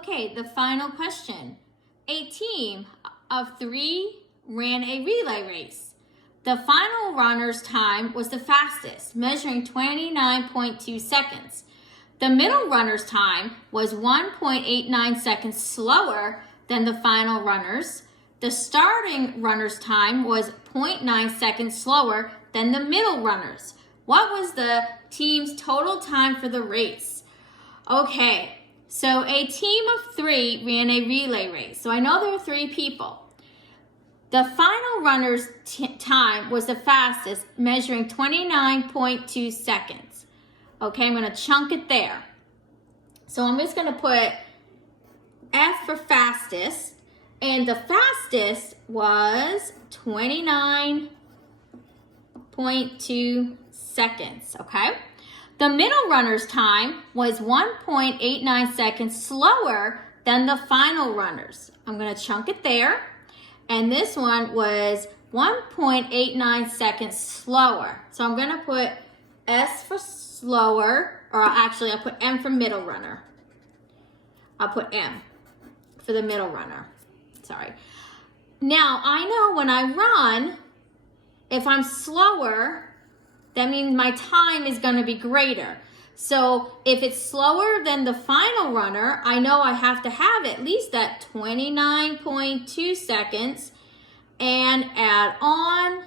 Okay, the final question. A team of 3 ran a relay race. The final runner's time was the fastest, measuring 29.2 seconds. The middle runner's time was 1.89 seconds slower than the final runner's. The starting runner's time was 0.9 seconds slower than the middle runner's. What was the team's total time for the race? Okay, so a team of 3 ran a relay race. So I know there are 3 people. The final runner's time was the fastest, measuring 29.2 seconds. Okay, I'm going to chunk it there. So I'm just going to put F for fastest. And the fastest was 29.2 seconds, okay? The middle runner's time was 1.89 seconds slower than the final runner's. I'm going to chunk it there. And this one was 1.89 seconds slower. So I'm going to put S for slower, or actually I'll put M for middle runner. I'll put M for the middle runner. Sorry. Now, I know when I run, if I'm slower, that means my time is going to be greater. So if it's slower than the final runner, I know I have to have at least that 29.2 seconds and add on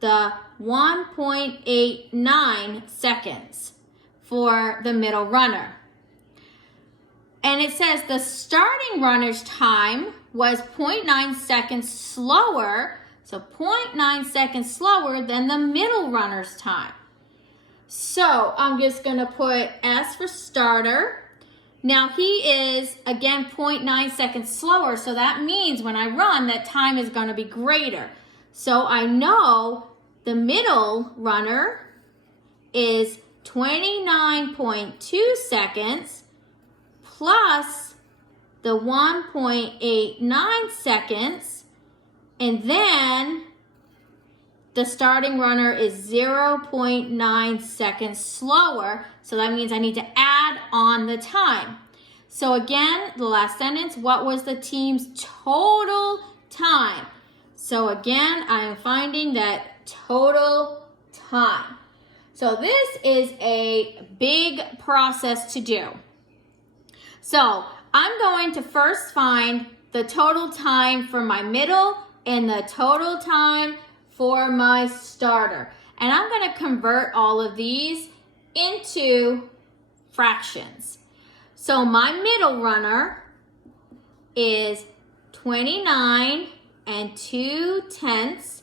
the 1.89 seconds for the middle runner. And it says the starting runner's time was 0.9 seconds slower, so 0.9 seconds slower than the middle runner's time. So I'm just going to put S for starter. Now he is, again, 0.9 seconds slower, so that means when I run, that time is going to be greater. So I know the middle runner is 29.2 seconds plus the 1.89 seconds, and then the starting runner is 0.9 seconds slower, so that means I need to add on the time. So again, the last sentence, what was the team's total time? So again, I am finding that total time. So this is a big process to do. So I'm going to first find the total time for my middle and the total time for my starter. And I'm going to convert all of these into fractions. So my middle runner is 29 and 2/10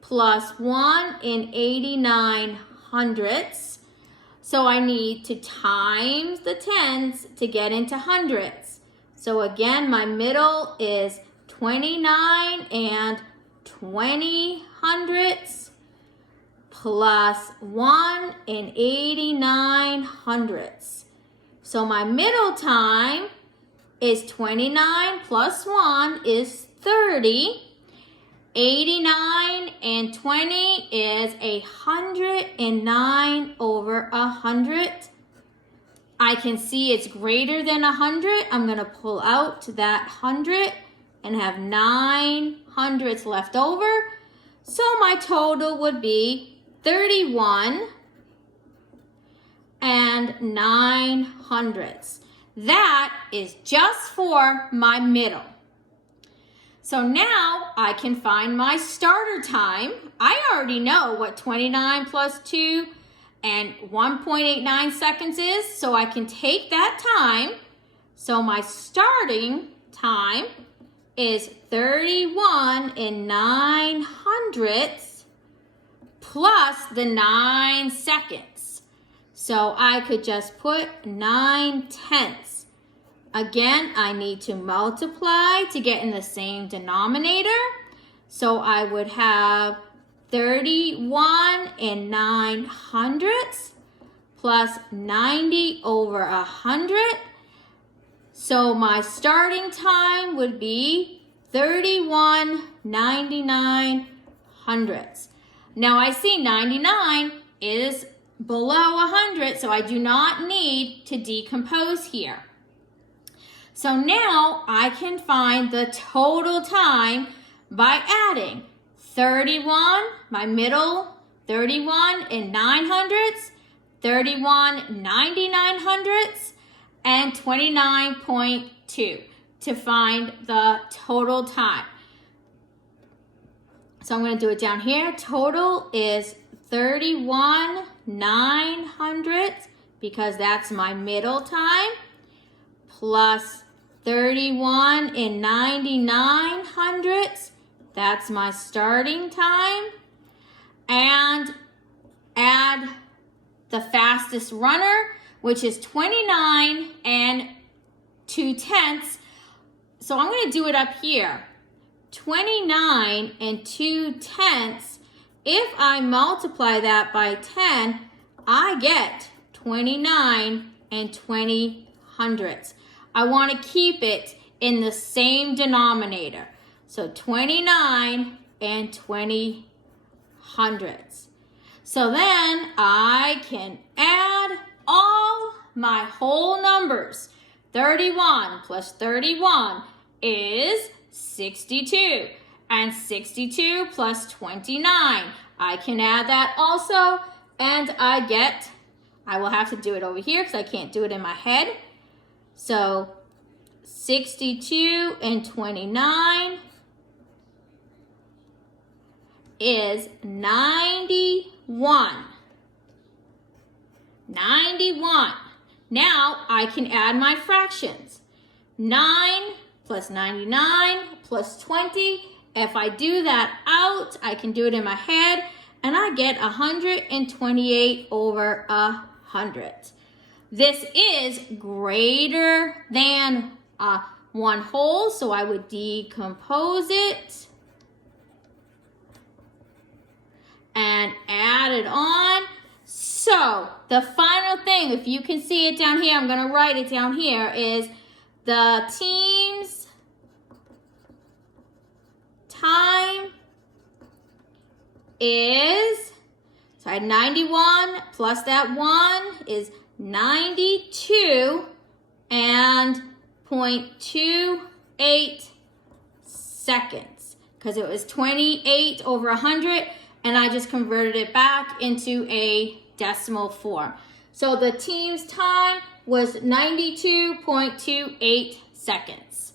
plus 1 and 89 hundredths. So I need to times the tens to get into hundredths. So again, my middle is 29 and 20 hundredths plus 1 and 89 hundredths. So my middle time is 29 plus 1 is 30. 89 and 20 is 109 over 100. I can see it's greater than 100. I'm going to pull out that 100 and have 9 hundredths left over. So my total would be 31 and 9 hundredths. That is just for my middle. So now I can find my starter time. I already know what 29 plus 2 and 1.89 seconds is, so I can take that time. So my starting time is 31 and 9 hundredths plus the 9 seconds. So I could just put 9/10. Again, I need to multiply to get in the same denominator. So I would have 31 and 9 hundredths plus 90 over 100. So my starting time would be 31.99 hundredths. Now I see 99 is below 100, so I do not need to decompose here. So now I can find the total time by adding 31, my middle, 31 and 900ths, 31 9900ths, and 29.2 to find the total time. So I'm going to do it down here. Total is 31 900ths because that's my middle time, plus 31 and 9900ths, that's my starting time, and add the fastest runner, which is 29 and 2/10. So I'm going to do it up here. 29 and 2/10. If I multiply that by 10, I get 29 and 20/100. I want to keep it in the same denominator. So 29 and 20/100. So then I can add all my whole numbers. 31 plus 31 is 62. And 62 plus 29. I can add that also. And I will have to do it over here because I can't do it in my head. So 62 and 29 is 91. 91. Now I can add my fractions. 9 plus 99 plus 20. If I do that out, I can do it in my head, and I get 128 over 100. This is greater than 1 whole, so I would decompose it and add it on. So the final thing, if you can see it down here, I'm going to write it down here, is the team's time is, so I had 91 plus that 1 is 92 and 0.28 seconds, because it was 28 over 100, and I just converted it back into a decimal form. So the team's time was 92.28 seconds.